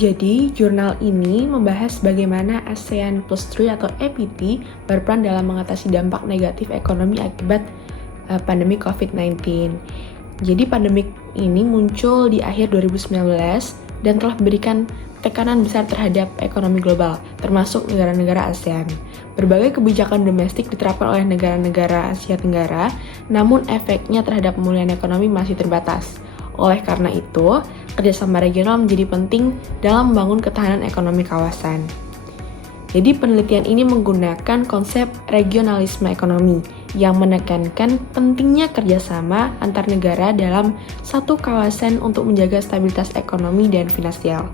Jadi, jurnal ini membahas bagaimana ASEAN Plus 3 atau APT berperan dalam mengatasi dampak negatif ekonomi akibat pandemi COVID-19. Jadi, pandemi ini muncul di akhir 2019 dan telah memberikan tekanan besar terhadap ekonomi global, termasuk negara-negara ASEAN. Berbagai kebijakan domestik diterapkan oleh negara-negara Asia Tenggara, namun efeknya terhadap pemulihan ekonomi masih terbatas. Oleh karena itu, kerjasama regional menjadi penting dalam membangun ketahanan ekonomi kawasan. Jadi penelitian ini menggunakan konsep regionalisme ekonomi yang menekankan pentingnya kerjasama antar negara dalam satu kawasan untuk menjaga stabilitas ekonomi dan finansial.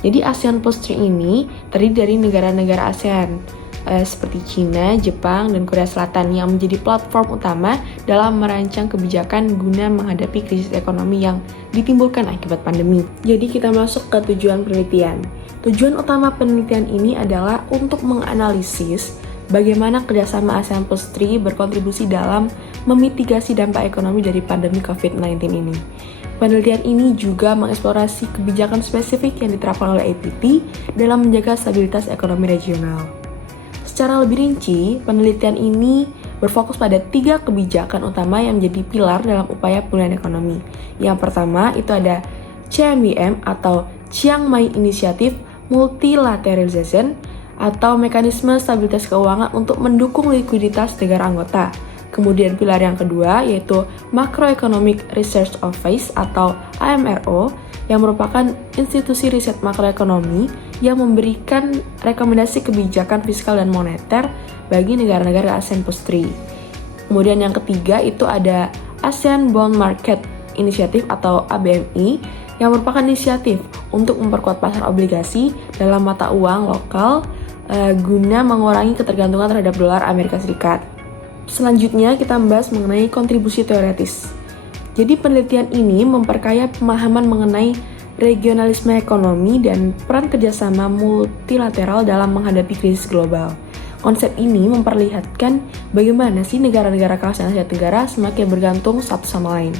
Jadi ASEAN Plus 3 ini terdiri dari negara-negara ASEAN seperti China, Jepang, dan Korea Selatan yang menjadi platform utama dalam merancang kebijakan guna menghadapi krisis ekonomi yang ditimbulkan akibat pandemi. Jadi kita masuk ke tujuan penelitian. Tujuan utama penelitian ini adalah untuk menganalisis bagaimana kerjasama ASEAN Plus 3 berkontribusi dalam memitigasi dampak ekonomi dari pandemi COVID-19 ini. Penelitian ini juga mengeksplorasi kebijakan spesifik yang diterapkan oleh APT dalam menjaga stabilitas ekonomi regional. Secara lebih rinci, penelitian ini berfokus pada 3 kebijakan utama yang menjadi pilar dalam upaya pemulihan ekonomi. Yang pertama itu ada CMBM atau Chiang Mai Initiative Multilateralization atau mekanisme stabilitas keuangan untuk mendukung likuiditas negara anggota. Kemudian pilar yang kedua yaitu Macroeconomic Research Office atau AMRO yang merupakan institusi riset makroekonomi yang memberikan rekomendasi kebijakan fiskal dan moneter bagi negara-negara ASEAN Plus 3. Kemudian yang ketiga itu ada ASEAN Bond Market Initiative atau ABMI yang merupakan inisiatif untuk memperkuat pasar obligasi dalam mata uang lokal guna mengurangi ketergantungan terhadap dolar Amerika Serikat. Selanjutnya kita membahas mengenai kontribusi teoretis. Jadi penelitian ini memperkaya pemahaman mengenai regionalisme ekonomi dan peran kerjasama multilateral dalam menghadapi krisis global. Konsep ini memperlihatkan bagaimana sih negara-negara kawasan Asia Tenggara semakin bergantung satu sama lain,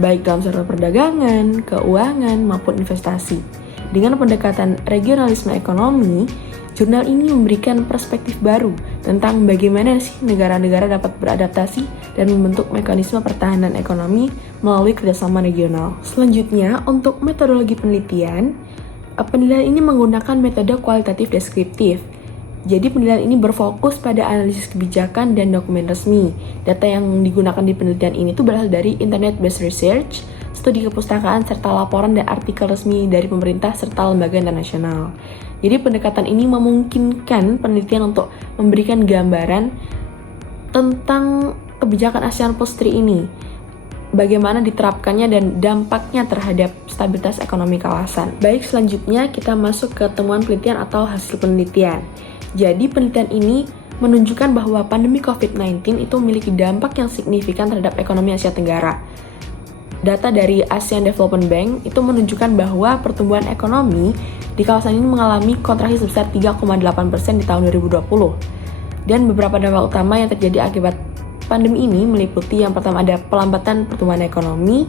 baik dalam sektor perdagangan, keuangan, maupun investasi. Dengan pendekatan regionalisme ekonomi, jurnal ini memberikan perspektif baru tentang bagaimana sih negara-negara dapat beradaptasi dan membentuk mekanisme pertahanan ekonomi melalui kerjasama regional. Selanjutnya, untuk metodologi penelitian ini menggunakan metode kualitatif deskriptif. Jadi penelitian ini berfokus pada analisis kebijakan dan dokumen resmi. Data yang digunakan di penelitian ini berasal dari internet-based research, studi kepustakaan, serta laporan dan artikel resmi dari pemerintah serta lembaga internasional. Jadi pendekatan ini memungkinkan penelitian untuk memberikan gambaran tentang kebijakan ASEAN Plus 3 ini, bagaimana diterapkannya dan dampaknya terhadap stabilitas ekonomi kawasan. Baik, selanjutnya kita masuk ke temuan penelitian atau hasil penelitian. Jadi penelitian ini menunjukkan bahwa pandemi COVID-19 itu memiliki dampak yang signifikan terhadap ekonomi Asia Tenggara. Data dari ASEAN Development Bank itu menunjukkan bahwa pertumbuhan ekonomi di kawasan ini mengalami kontraksi sebesar 3,8% di tahun 2020. Dan beberapa dampak utama yang terjadi akibat pandemi ini meliputi yang pertama ada pelambatan pertumbuhan ekonomi,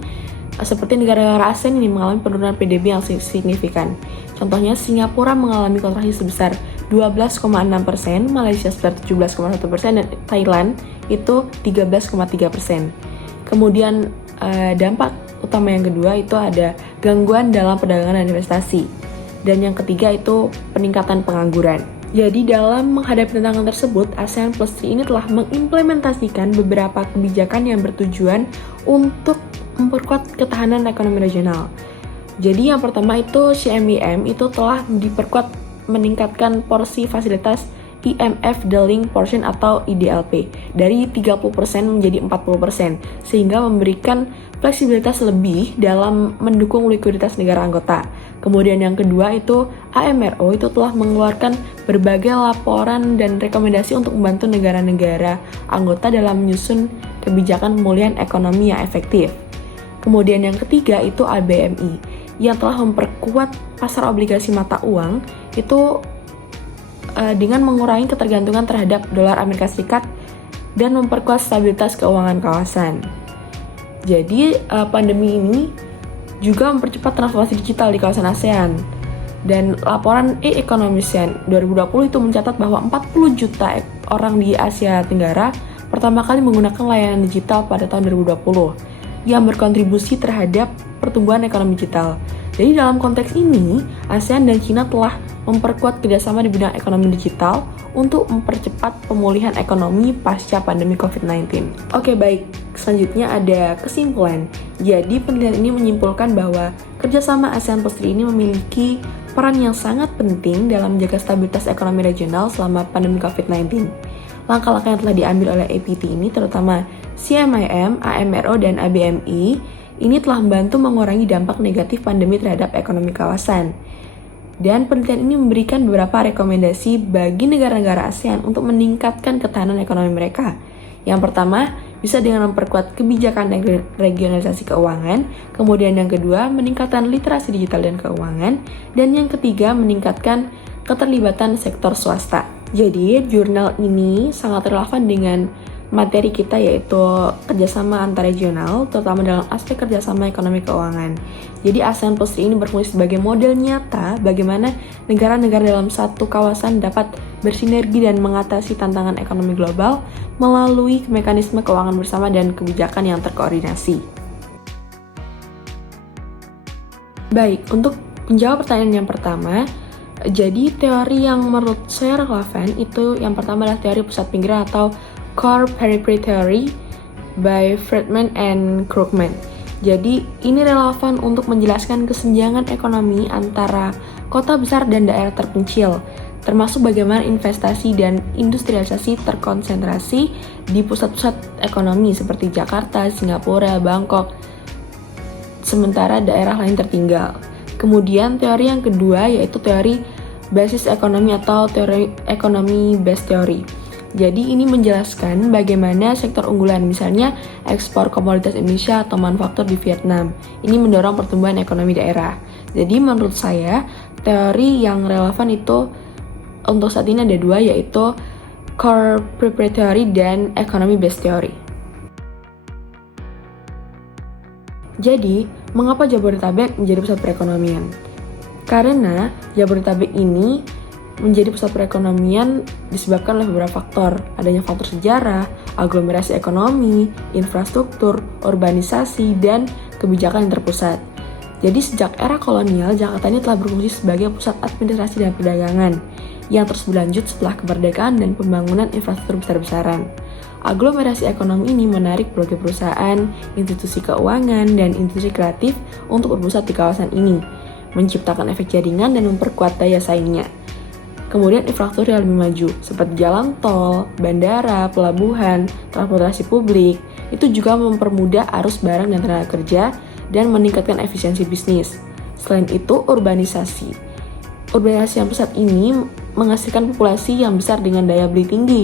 seperti negara-negara ASEAN ini mengalami penurunan PDB yang signifikan. Contohnya Singapura mengalami kontraksi sebesar 12,6%, Malaysia sebesar 17,1%, dan Thailand itu 13,3%. Kemudian dampak utama yang kedua itu ada gangguan dalam perdagangan dan investasi. Dan yang ketiga itu peningkatan pengangguran. Jadi dalam menghadapi tantangan tersebut, ASEAN Plus 3 ini telah mengimplementasikan beberapa kebijakan yang bertujuan untuk memperkuat ketahanan ekonomi regional. Jadi yang pertama itu CMBM itu telah diperkuat meningkatkan porsi fasilitas IMF Dealing Portion atau IDLP dari 30% menjadi 40%, sehingga memberikan fleksibilitas lebih dalam mendukung likuiditas negara anggota. Kemudian yang kedua itu AMRO itu telah mengeluarkan berbagai laporan dan rekomendasi untuk membantu negara-negara anggota dalam menyusun kebijakan pemulihan ekonomi yang efektif. Kemudian yang ketiga itu ABMI yang telah memperkuat pasar obligasi mata uang itu dengan mengurangi ketergantungan terhadap dolar Amerika Serikat dan memperkuat stabilitas keuangan kawasan. Jadi pandemi ini juga mempercepat transformasi digital di kawasan ASEAN. Dan laporan E-Economist 2020 itu mencatat bahwa 40 juta orang di Asia Tenggara pertama kali menggunakan layanan digital pada tahun 2020 yang berkontribusi terhadap pertumbuhan ekonomi digital. Jadi dalam konteks ini, ASEAN dan China telah memperkuat kerjasama di bidang ekonomi digital untuk mempercepat pemulihan ekonomi pasca pandemi COVID-19. Oke, baik. Selanjutnya ada kesimpulan. Jadi penelitian ini menyimpulkan bahwa kerjasama ASEAN Plus 3 ini memiliki peran yang sangat penting dalam menjaga stabilitas ekonomi regional selama pandemi COVID-19. Langkah-langkah yang telah diambil oleh APT ini, terutama CMIM, AMRO, dan ABMI, ini telah membantu mengurangi dampak negatif pandemi terhadap ekonomi kawasan. Dan penelitian ini memberikan beberapa rekomendasi bagi negara-negara ASEAN untuk meningkatkan ketahanan ekonomi mereka. Yang pertama, bisa dengan memperkuat kebijakan regionalisasi keuangan, kemudian yang kedua, meningkatkan literasi digital dan keuangan, dan yang ketiga, meningkatkan keterlibatan sektor swasta. Jadi, jurnal ini sangat relevan dengan materi kita, yaitu kerjasama antar regional, terutama dalam aspek kerjasama ekonomi keuangan. Jadi ASEAN Plus ini berfungsi sebagai model nyata bagaimana negara-negara dalam satu kawasan dapat bersinergi dan mengatasi tantangan ekonomi global melalui mekanisme keuangan bersama dan kebijakan yang terkoordinasi. Baik, untuk menjawab pertanyaan yang pertama, jadi teori yang menurut saya relevan itu yang pertama adalah teori pusat pinggiran atau Core Periphery Theory by Friedman and Krugman. Jadi ini relevan untuk menjelaskan kesenjangan ekonomi antara kota besar dan daerah terpencil, termasuk bagaimana investasi dan industrialisasi terkonsentrasi di pusat-pusat ekonomi seperti Jakarta, Singapura, Bangkok, sementara daerah lain tertinggal. Kemudian teori yang kedua yaitu teori basis ekonomi atau teori ekonomi base theory. Jadi ini menjelaskan bagaimana sektor unggulan, misalnya ekspor komoditas Indonesia atau manufaktur di Vietnam. Ini mendorong pertumbuhan ekonomi daerah. Jadi menurut saya, teori yang relevan itu untuk saat ini ada dua, yaitu Core Periphery Theory dan Economy Based Theory. Jadi, mengapa Jabodetabek menjadi pusat perekonomian? Karena Jabodetabek ini menjadi pusat perekonomian disebabkan oleh beberapa faktor. Adanya faktor sejarah, aglomerasi ekonomi, infrastruktur, urbanisasi, dan kebijakan yang terpusat. Jadi sejak era kolonial, Jakarta ini telah berfungsi sebagai pusat administrasi dan perdagangan yang terus berlanjut setelah kemerdekaan dan pembangunan infrastruktur besar-besaran. Aglomerasi ekonomi ini menarik berbagai perusahaan, institusi keuangan, dan institusi kreatif untuk berpusat di kawasan ini, menciptakan efek jaringan dan memperkuat daya saingnya. Kemudian infrastruktur yang lebih maju, seperti jalan tol, bandara, pelabuhan, transportasi publik, itu juga mempermudah arus barang dan tenaga kerja dan meningkatkan efisiensi bisnis. Selain itu, urbanisasi. Urbanisasi yang pesat ini menghasilkan populasi yang besar dengan daya beli tinggi,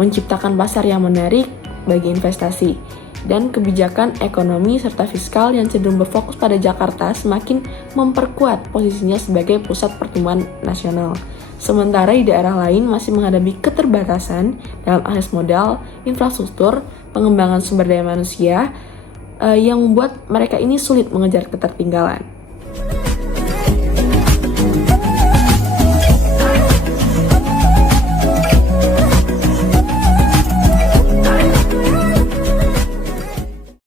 menciptakan pasar yang menarik bagi investasi, dan kebijakan ekonomi serta fiskal yang cenderung berfokus pada Jakarta semakin memperkuat posisinya sebagai pusat pertumbuhan nasional. Sementara di daerah lain masih menghadapi keterbatasan dalam akses modal, infrastruktur, pengembangan sumber daya manusia yang membuat mereka ini sulit mengejar ketertinggalan.